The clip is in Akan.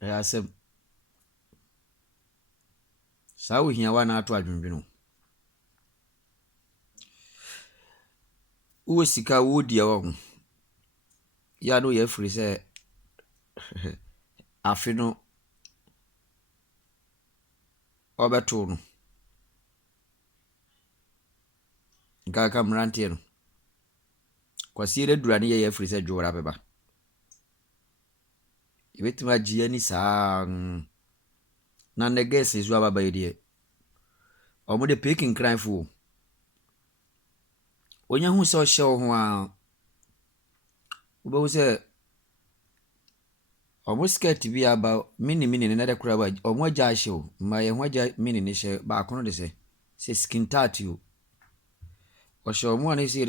Asem. Sa wo hia wa na ato adwendweno. Wo sika wo dia wo. Ya no ye free say afi no obeto no. Nka mrantie no. Kwasi re dura ne ye free say dwora beba. Ibetima gie ni saa na neges izu ababa yedie. Omo de picking cry fu. Onya hu se o hye ho a wo se omo skirt bi aba mini ne de kura ba omo agya hye o ma ye ho agya mini ne hye ba kono de se skin tight o hye omo an se